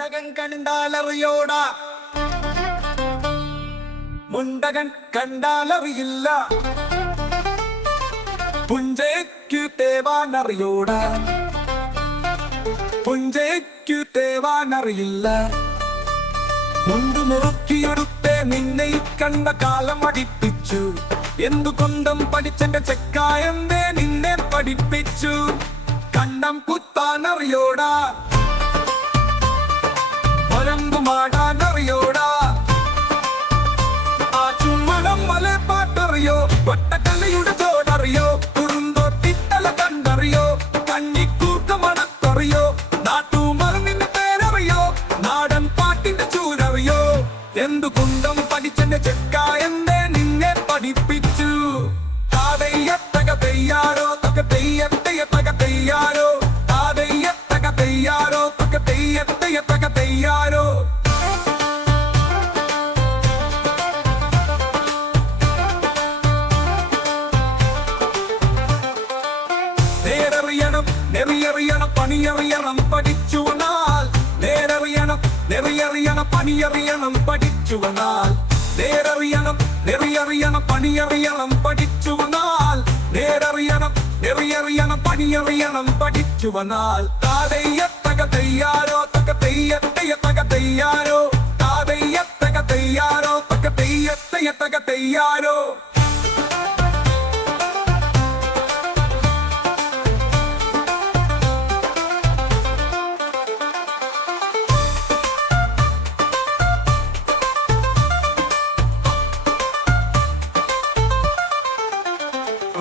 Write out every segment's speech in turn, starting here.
മുണ്ടകൻ കണ്ടാലറിയോടാ. മുണ്ടകൻ കണ്ടാലറിയില്ല. പുഞ്ചയ്ക്കു തേവാനറിയോടാ. പുഞ്ചയ്ക്കു തേവാനറിയില്ല. മുണ്ടു മുറുക്കിയൊടുത്തെ നിന്നെ കണ്ട കാലം അടിപ്പിച്ചു. എന്തു കൊണ്ടം പഠിച്ചെന്റെ ചെക്കായന്തേ നിന്നെ പഠിപ്പിച്ചു. കണ്ടം തെയ്യാരോ നേരറിയണം നെറിയറിയണം പണിയറിയണം പഠിച്ചുവന്നാൽ നേരറിയണം നെറിയറിയണം പണിയറിയണം പഠിച്ചുവന്നാൽ നേരറിയണം നെറിയറിയണം പണിയറിയണം പഠിച്ചുവന്നാൽ നേരറിയണം നെറിയറിയണം പണിയറിയണം പഠിച്ചുവന്നാൽ താതയ്യത്തക തെയ്യാരോ തക തെയ്യാരോ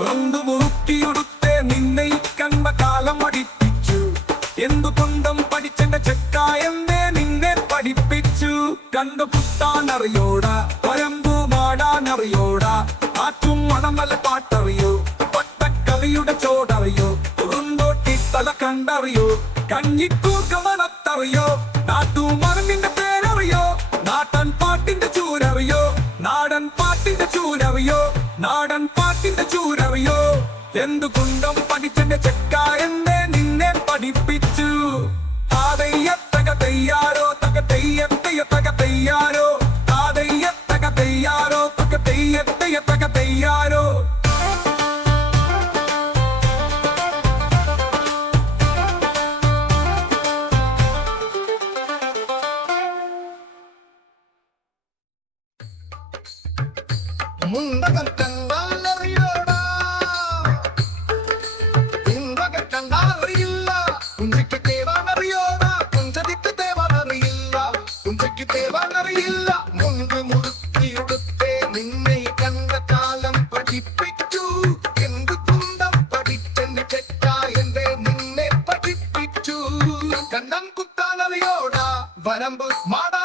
ഒന്നു നിന്നെ എന്തു കൊണ്ടം പഠിച്ചെന്റെ ചെക്ക നിന്നെ പഠിപ്പിച്ചു. കണ്ടു പുത്താനറിയോടാ മാടാനറിയോടാ ആറ്റും മണമല പാട്ടറിയോ. പട്ടക്കളിയുടെ ചോടറിയോ. കുറുന്തോട്ടി തല കണ്ടറിയോ. കഞ്ഞിക്കൂർക്ക മണത്തറിയോ നാട്ടുമറന്നിന്റെ പേരറിയോ. നാട്ടൻ പാട്ടിന്റെ ചൂരറിയോ. നാടൻ പാട്ടിന്റെ ചൂരറിയോ. നാടൻ പാട്ടിന്റെ ചൂരറിയോ. എന്തുകൊണ്ടും പഠിച്ചെന്റെ ചെക്ക എന്തേ നിന്നെ പഠിപ്പിച്ചു? താതയ്യത്തക തെയ്യാരോ തക തെയ്യത്തയ തക തെയ്യാരോ? തേവാനറിയില്ല. മുൻപ് മുറുക്കിയെടുത്തേ നിന്നെ കണ്ട കാലം പഠിപ്പിച്ചു. എന്ത് കുന്തം പഠിച്ചെന്റെ ചെറ്റായന്റെ നിന്നെ പഠിപ്പിച്ചു. കണ്ടം കുത്താനറിയോടാ. വരമ്പ് മാടാനറിയോടാ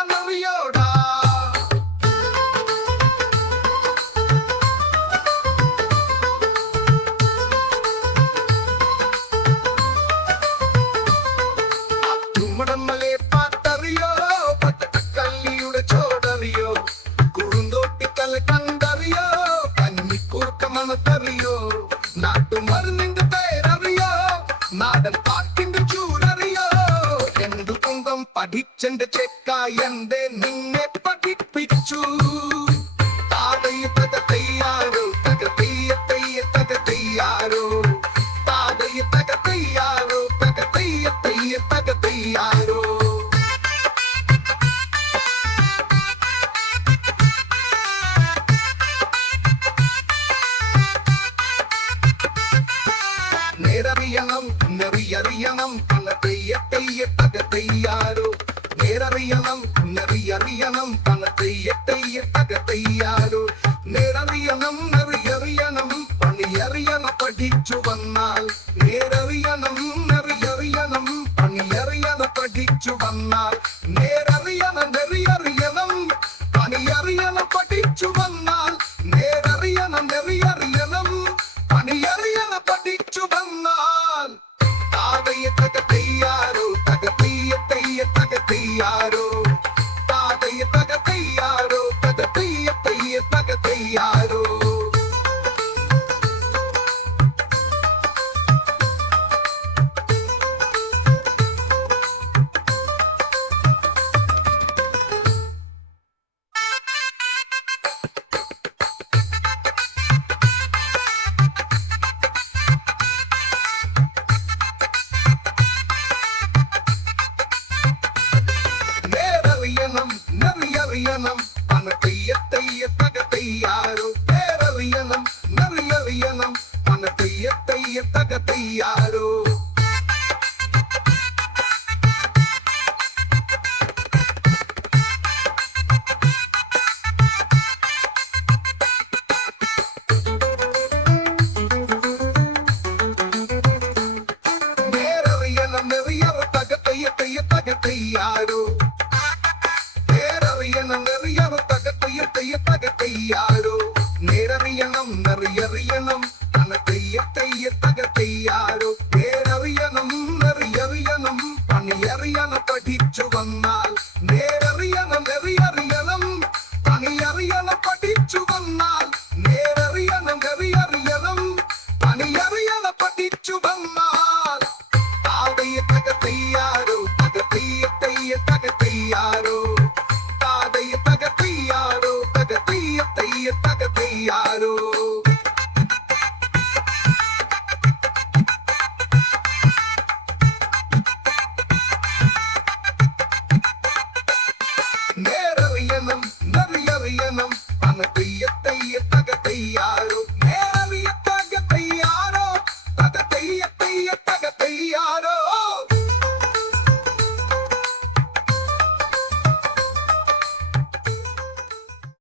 മണത്തറിയോ നാട്ടുമരുന്നിന്റെ പേരറിയോ? നാടൻ പാട്ടിന്റെ ചൂടറിയോ പഠിച്ചെന്റെ ചെക്ക എന്റെ നിന്നെ പഠിപ്പിച്ചു? നേരറിയണം നെറിയറിയണം പല തെയ്യ തെയ്യ തക തെയ്യാരോ നേരറിയണം നെറിയറിയണം. പല തെയ്യ തെയ്യ തക തെയ്യാരോ നേരറിയണം നെറിയറിയണം. പണിയറിയണ പഠിച്ചു വന്നാൽ. നേരറിയണം നെറിയറിയണം. പണിയറിയണ പഠിച്ചു വന്നാൽ. നേരറിയണം നെറിയവ തക തെയ്യ തകത്തയ്യാരോ നേരറിയണം നെറിയറിയണം തന തെയ്യ തെയ്യ തകത്തയ്യാരോ നേരറിയണം